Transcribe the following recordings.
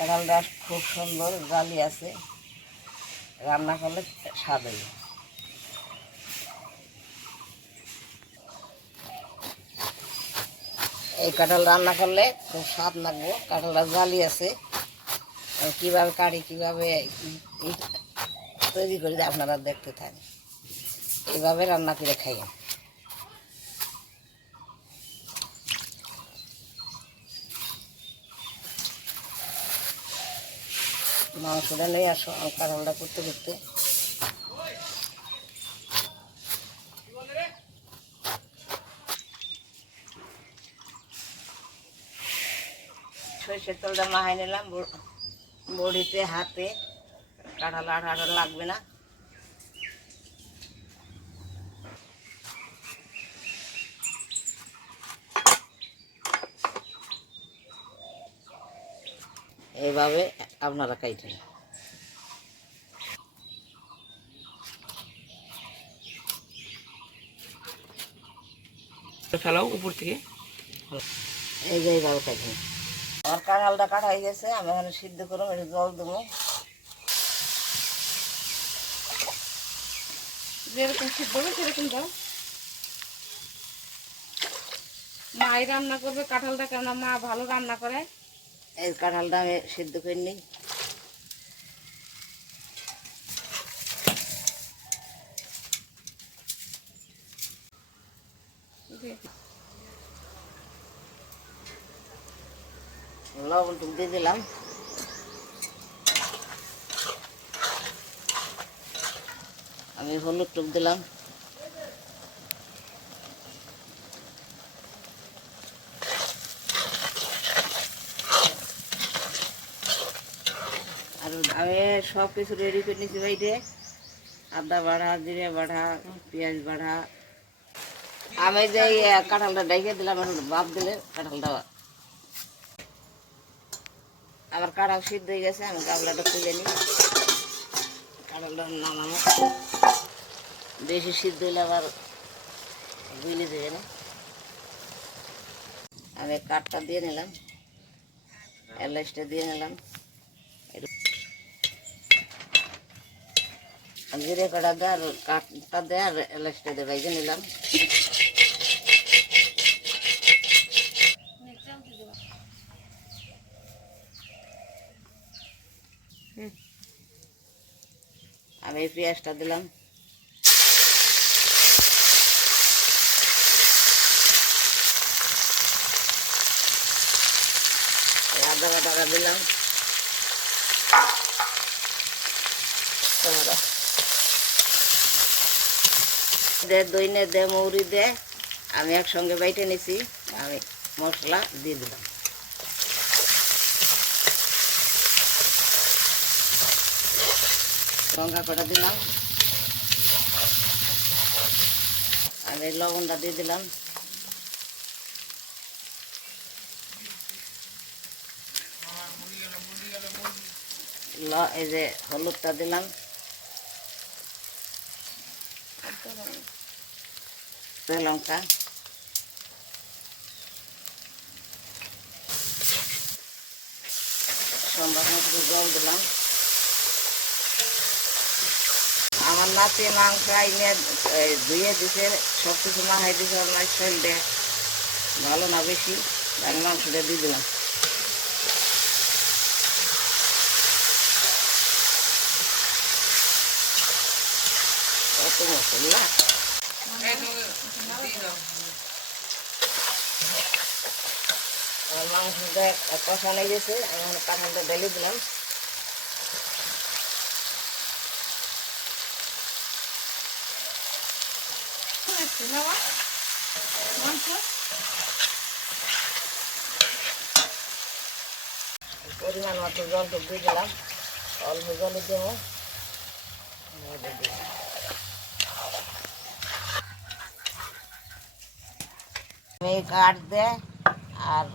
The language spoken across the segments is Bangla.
কাঁঠালটা খুব সুন্দর, জালি আছে। রান্না করলে স্বাদ হইবে এই কাঁঠাল রান্না করলে খুব স্বাদ লাগবে। কাঁঠালটা জালি আছে। কীভাবে কাটি, কীভাবে তৈরি করি আপনারা দেখতে থাকেন। এইভাবে রান্না করে খাইয়েন। মাংসটা নিয়ে আসো আমি কাঁঠালটা করতে করতে। সরষের তেলটা মাহাই নিলাম বড়িতে, হাতে। কাঁঠাল আঠা লাগবে না। এইভাবে আপনারা কাইটেন ফেলাও উপর থেকে। এই যে এইভাবে আমার কাঁঠালটা কাটা হয়ে গেছে আমি এখানে সিদ্ধ করব একটু জল দেবো। যেরকম সিদ্ধ হবে সেরকম দাও। মাই রান্না করবে কাঁঠালটা কেননা মা ভালো রান্না করে। এই কাঁঠালটা আমি সিদ্ধ করে নিই। লবণ টুক দিয়ে দিলাম। আমি হলুদ টুক দিলাম। আমি সব কিছু রেডি করে নিয়েছি বাইরে আদা বাড়া, জিরে বাড়া, পেঁয়াজ বাড়া। আমি যে কাঁঠালটা ডেকে দিলাম বাদ দিলে কাঁঠালটা আবার কাঁঠাল সিদ্ধ হয়ে গেছে, আমি গাবলাটা তুলে নিই। কাঁঠালটা নামানো বেশি সিদ্ধ হলে আবার গুলি দেবে না। আমি কাঠটা দিয়ে নিলাম, এলাচটা দিয়ে নিলাম। জিরে কটা দেয় আর কাঠটা দেয় আর এলাচটা দিয়ে ভেজে নিলাম। আমি পেঁয়াজটা দিলাম। আদা বাটাটা দিলাম। টমেটো দে, দইনে দে, মৌরি দে। আমি একসঙ্গে বাইটে নিছি, আমি মশলা দিয়ে দিলাম। লঙ্কা কটা দিলাম। আমি লবণটা দিয়ে দিলাম। এই যে হলুদটা দিলাম। লঙ্কা সম্বাদ মতো জল দিলাম আমার নাতি মাংস এই, ধুয়ে দিছে সব কিছু মাহাই দিছে আমার শরীরটা ভালো না বেশি মাংসটা দিয়ে দিলাম। কত মশলা মাংসটা কষা লেগে গেছে আমি এখন কাঁঠালটা ঢেলে দিলাম পরিমাণ মতো জল দিয়ে দিলাম। অল্প জলে দেব। এই কাঠ দে, আর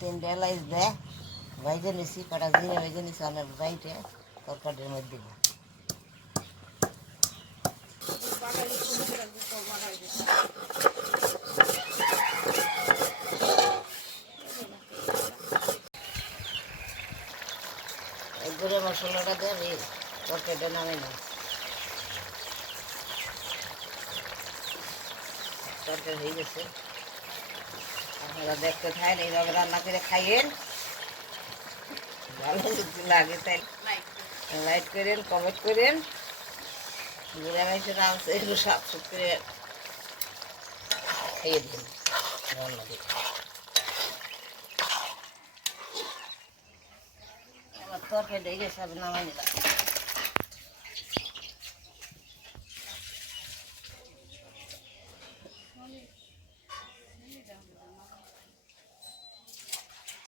তিনটে এলাইচ দে। ভাইজে নিছি, কটা জিরে ভেজে নিছি অনেক বাইটে তরকারির মধ্যে দিব। গুঁড়ো মশলাটা দিয়ে আমি তরকারিটা নামে নিই তরকারি হয়ে গেছে। আপনারা দেখতে থাকেন, এইভাবে রান্না করে খাইয়েন। ভালো লাগে তাই। লাইক করেন কমেন্ট করেন। ঘুরে মাইসে রাঁধছে একটু সাফ সুপ করে খেয়ে দিন রান্না তরকারি গেছে নামাই নিলাম।